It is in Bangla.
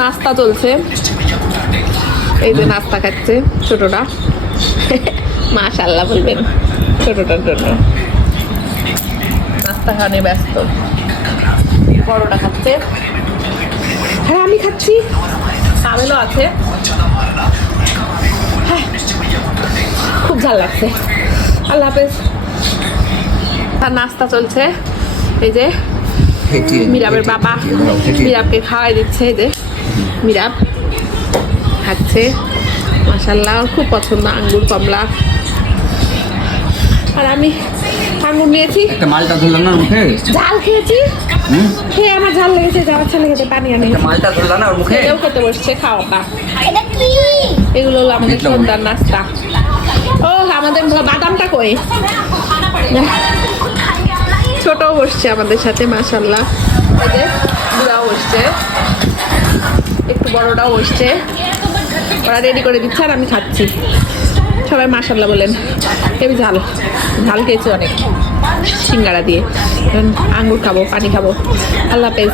নাস্তা চলছে, এই যে নাস্তা খাচ্ছে ছোটটা। মাশাআল্লাহ বলবেন ছোটটার জন্য। নাস্তা খাওয়ানো ব্যস্ত, বড়টা খাচ্ছে, হ্যাঁ আমি খাচ্ছি, আমেলও আছে। হ্যাঁ, খুব ঝাল লাগছে। আল্লাহ হাফেজ। তার নাস্তা চলছে, এই যে মিরাবের বাবা মিরাবকে খাওয়াই দিচ্ছে। এই যে মিরাব খাচ্ছে, মাশাআল্লাহ খুব পছন্দ আঙ্গুর কমলা। আর আমি আঙ্গুর নিয়েছি, একটা মালটা ধরলাম না মুখে, ঝাল খেয়েছি, খেয়ে আমার ঝাল লেগেছে, ঝাল আচ্ছা লেগেছে, পানি আনি। মালটা ধরলাম না মুখে, খেয়েও খেতে বসছে, খাওয়াটা। এগুলো হলো আমাদের সন্ধ্যার নাস্তা। ও আমাদের বাদামটা কই, ছোটও বসছে আমাদের সাথে, মাশাআল্লাহ। এই যে বুড়াও বসছে, একটু বড়টাও বসছে, ওরা রেডি করে দিচ্ছে আর আমি খাচ্ছি। সবাই মাশাআল্লাহ বলেন। হেবি ঝাল, ঝাল খেয়েছি অনেক সিঙ্গারা দিয়ে। আঙ্গুর খাবো, পানি খাবো। আল্লাহ হাফেজ।